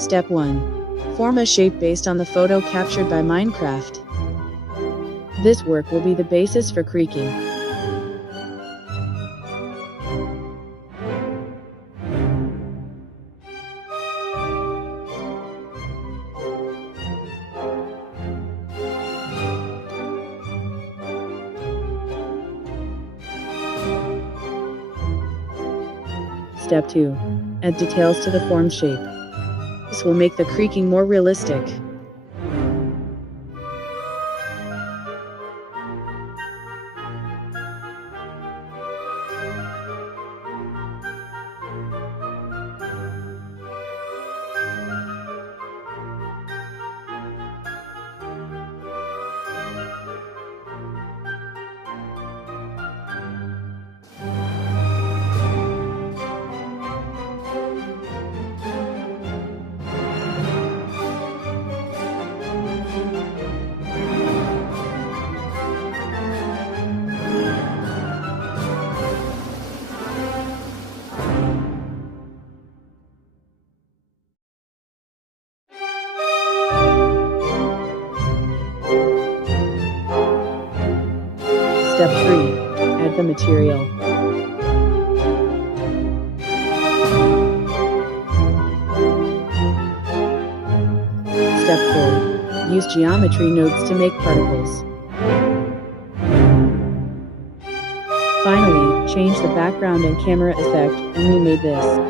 Step 1. Form a shape based on the photo captured by Minecraft. This work will be the basis for creaking. Step 2. Add details to the formed shape. This will make the creaking more realistic. Step 3. Add the material. Step 4. Use geometry nodes to make particles. Finally, change the background and camera effect, and we made this.